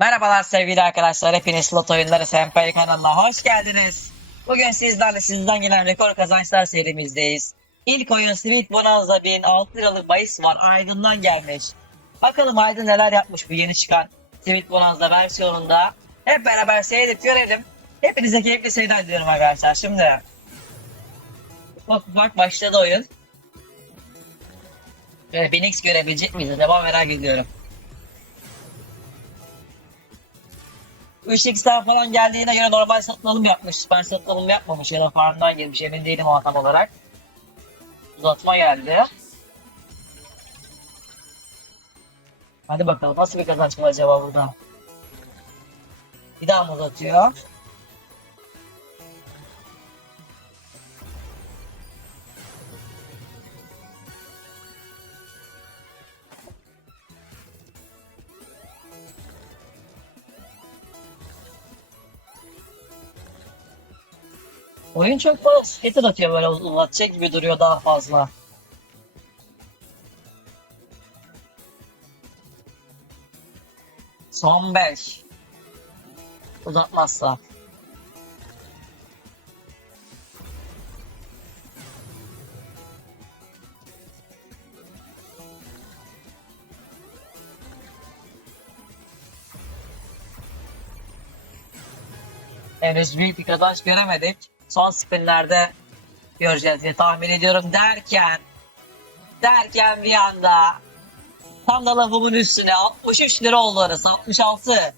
Merhabalar sevgili arkadaşlar. Hepiniz Slot Oyunları Senpai kanalına hoş geldiniz. Bugün sizlerle sizden gelen rekor kazançlar serimizdeyiz. İlk oyun Sweet Bonanza 1000 6 liralık bahis var. Aydın'dan gelmiş. Bakalım Aydın neler yapmış bu yeni çıkan Sweet Bonanza versiyonunda. Hep beraber seyredip görelim. Hepinize keyifli seyirler diliyorum arkadaşlar. Şimdi ufak ufak başladı oyun. Böyle 1000x görebilecek miyiz? Acaba merak ediyorum. 3x'ler falan geldiğine göre normal satın alım yapmış. Süper satın alım yapmamış ya da farmdan girmiş. Emin değilim o tam olarak. Uzatma geldi. Hadi bakalım nasıl bir kazanç var acaba burada? Bir daha mı uzatıyor? Oyun çok fazla hater atıyor böyle uzatacak gibi duruyor daha fazla. Son 5. Uzatmazsa. Henüz büyük bir kazanç göremedik. Son spinlerde göreceğiz diye tahmin ediyorum. Derken derken bir anda tam da lafımın üstüne 63 lira oldu arası. 66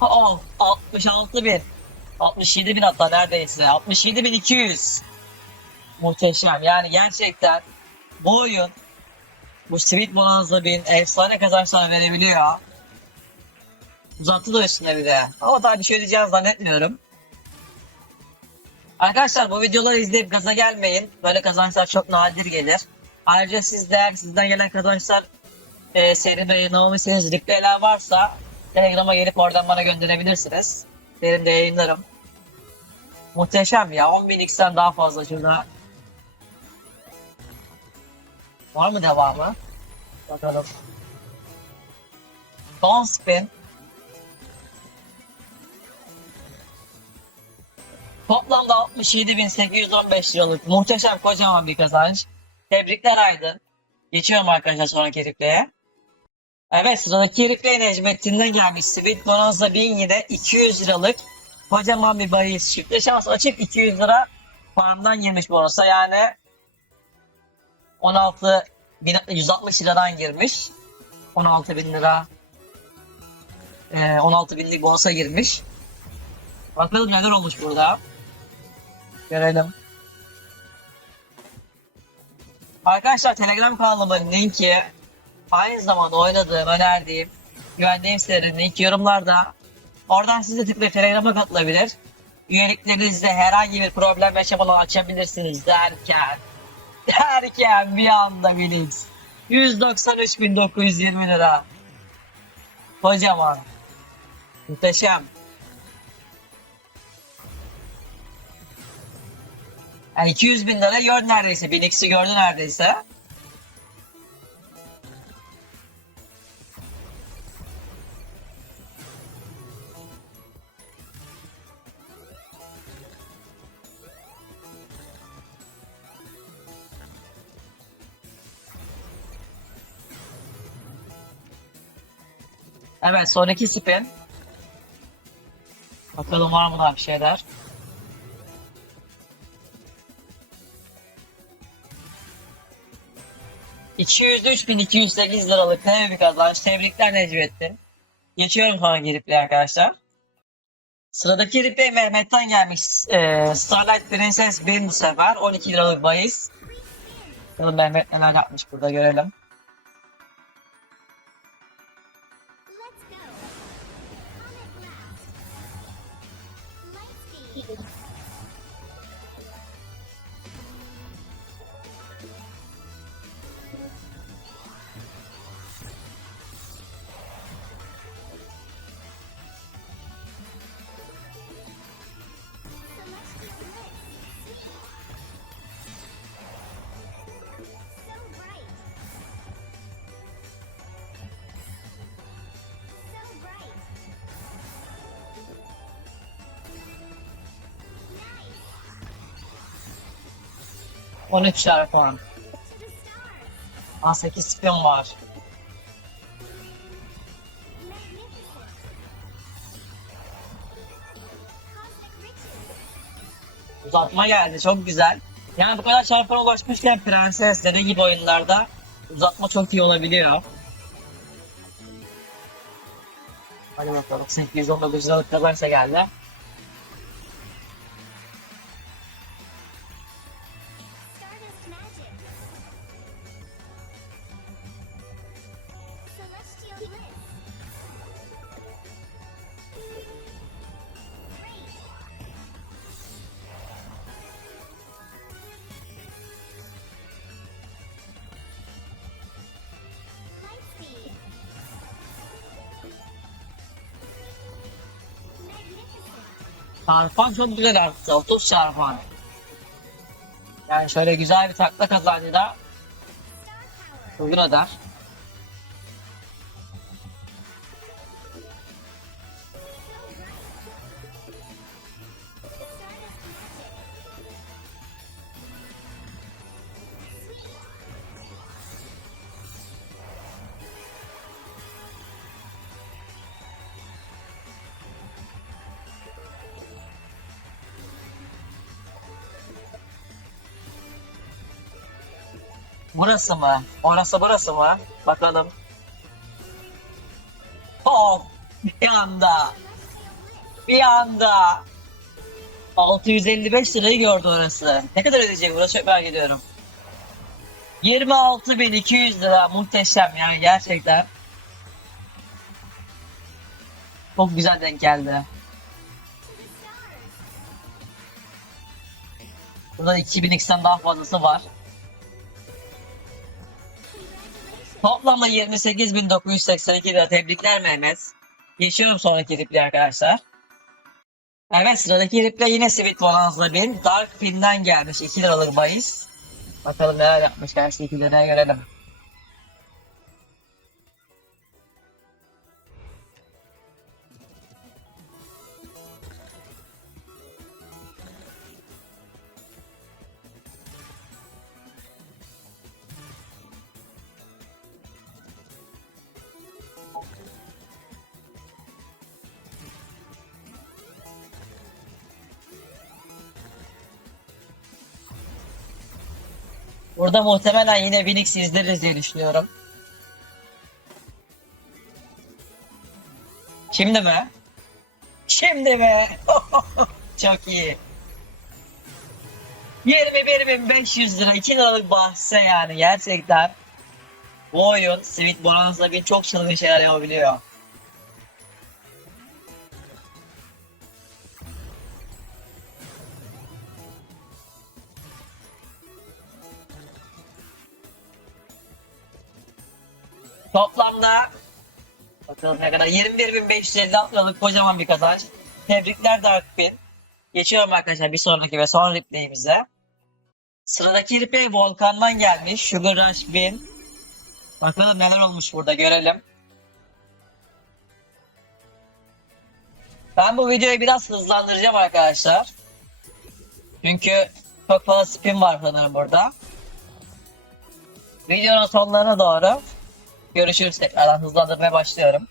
oh, 66 bin. 67 bin hatta neredeyse. 67 bin 200 muhteşem. Yani gerçekten bu oyun bu Sweet Bonanza bin efsane kazançlar verebiliyor. Uzattı da üstüne bir de. Ama daha bir şey ödeyeceğini zannetmiyorum Arkadaşlar bu videoları izleyip gaza gelmeyin. Böyle kazançlar çok nadir gelir. Ayrıca siz de eğer sizden gelen kazançlar e, seri beğenmemişseniz replayler varsa Telegram'a gelip oradan bana gönderebilirsiniz. Benim de yayınlarım. Muhteşem ya. 10.000x'ten daha fazla şurada. Var mı devamı? Bakalım. Son spin. Toplamda 67.815 liralık muhteşem kocaman bir kazanç. Tebrikler Aydın. Geçiyorum arkadaşlar sonraki replaya. Evet sıradaki replay Necmettin'den gelmiş. Sweet Bonanza 1000 yine 200 liralık kocaman bir bahis. Çifte şans açıp 200 lira farmdan girmiş bonusa yani 16 bin, 160 liradan girmiş. 16 bin lira e, 16 binlik bonusa girmiş. Bakalım neler olmuş burada. Görelim. Arkadaşlar Telegram kanalımın linki aynı zamanda oynadığım, önerdiğim, güvendiğim sitelerin linki yorumlarda. Oradan siz de tıklayıp Telegram'a katılabilir. Üyeliklerinizde herhangi bir problem yaşamadan açabilirsiniz derken derken bir anda Bilix 193.920 lira kocaman muhteşem Yani 200 bin lira gör neredeyse. 1000 x'i gördü neredeyse. Evet sonraki spin. Bakalım var mı daha bir şeyler. ...203.208 liralık dev bir kazanç. Tebrikler Necmettin. Geçiyorum sonraki replay arkadaşlar. Sıradaki replay Mehmet'ten gelmiş. Ee, Starlight Princess 1000 bu sefer. 12 liralık bahis. Bakalım Mehmet neler yapmış burada görelim. 13 çarpan. To the stars. Aa 8 spin var. Uzatma geldi çok güzel. Yani bu kadar çarpana ulaşmışken prenses dediği gibi oyunlarda uzatma çok iyi olabiliyor. Hadi bakalım 819 liralık kazançla geldi. Çarpan çok güzel arttı. 30 çarpan. Yani şöyle güzel bir takla kazancı da uygun eder. Burası mı? Orası burası mı? Bakalım. Hop! Bir anda. Bir anda. 655 lirayı gördü orası. Ne kadar ödeyecek burası çok merak ediyorum. 26.200 lira muhteşem yani gerçekten. Çok güzel denk geldi. Burada 2000x'ten daha fazlası var. Toplamda 28.982 lira. Tebrikler Mehmet. Geçiyorum sonraki replay arkadaşlar. Evet sıradaki replay yine Sweet Bonanza 1. Dark Pin'den gelmiş 2 liralık bahis. Bakalım neler yapmış gerçi 2 liraya görelim. Burada muhtemelen yine Winx izleriz diye düşünüyorum. Şimdi mi? Şimdi mi? Çok iyi. 21.500 lira 2 liralık bahse yani gerçekten bu oyun Sweet Bonanza bir çok çılgın şeyler yapabiliyor. Toplamda bakalım ne kadar 21.556 liralık kocaman bir kazanç. Tebrikler Darkpin. Geçiyorum arkadaşlar bir sonraki ve son replayimize. Sıradaki replay Volkan'dan gelmiş. Sugar Rush 1000. Bakalım neler olmuş burada görelim. Ben bu videoyu biraz hızlandıracağım arkadaşlar. Çünkü çok fazla spin var sanırım burada. Videonun sonlarına doğru görüşürüz tekrardan hızlandırmaya başlıyorum.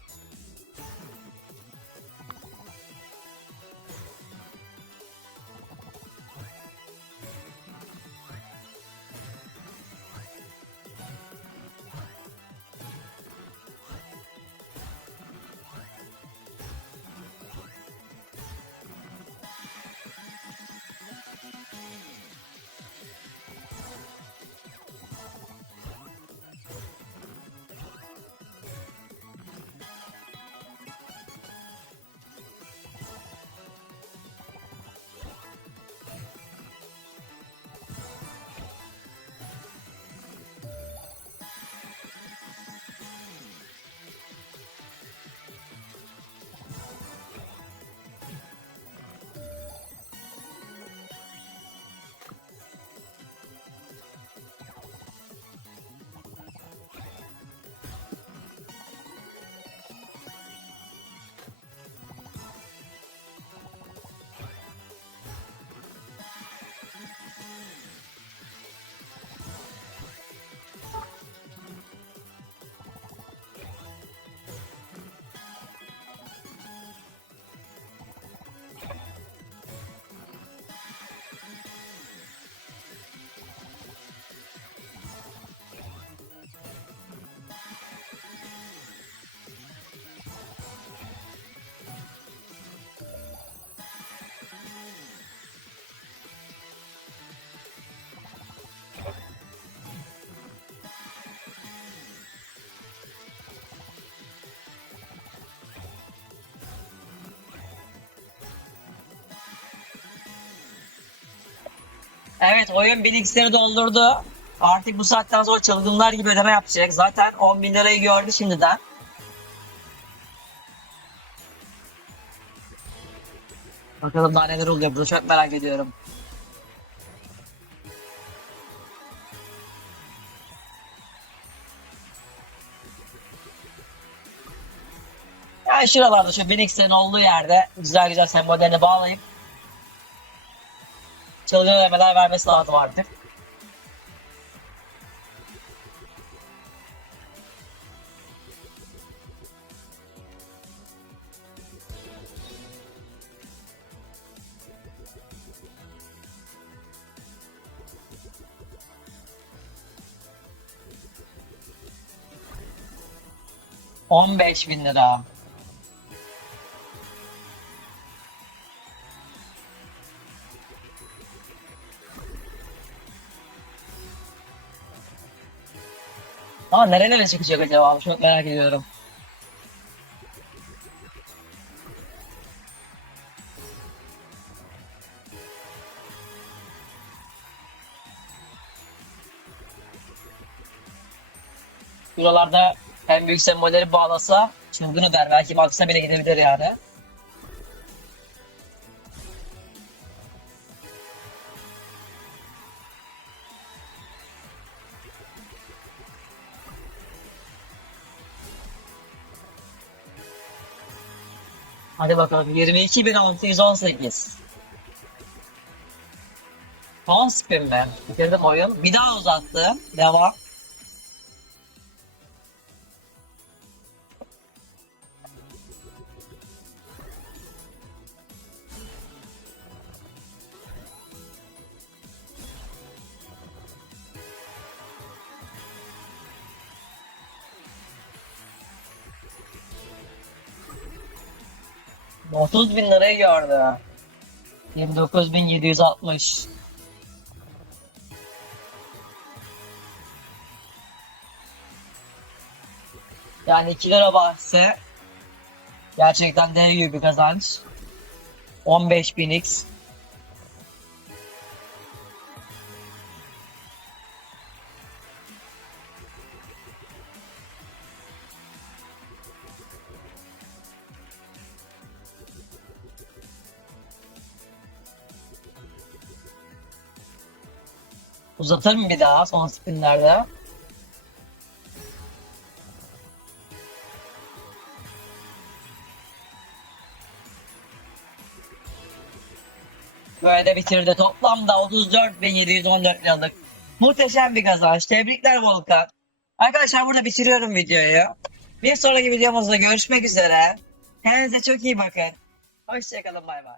Evet oyun 1000 x'leri doldurdu. Artık bu saatten sonra çılgınlar gibi ödeme yapacak. Zaten 10 bin lirayı gördü şimdiden. Bakalım daha neler oluyor burada çok merak ediyorum. Yani şuralarda şu 1000 x'lerin olduğu yerde güzel güzel sembollerini bağlayıp çılgın ödemeler vermesi lazım artık. On beş bin lira. Aa nerelere çıkacak acaba? Çok merak ediyorum. Buralarda en büyük sembolleri bağlasa çılgın öder. Belki Max'a bile gidebilir yani. Hadi bakalım 22.618 Son spin mi? Bitirdim oyun. Bir daha uzattı. Devam. Otuz bin lirayı gördü. 29.760 Yani 2 lira bahse gerçekten dev gibi bir kazanç. 15.000 x Uzatır mı bir daha son spinlerde? Böyle de bitirdi. Toplamda 34.714 liralık. Muhteşem bir kazanç. Tebrikler Volkan. Arkadaşlar burada bitiriyorum videoyu. Bir sonraki videomuzda görüşmek üzere. Kendinize çok iyi bakın. Hoşçakalın bay bay.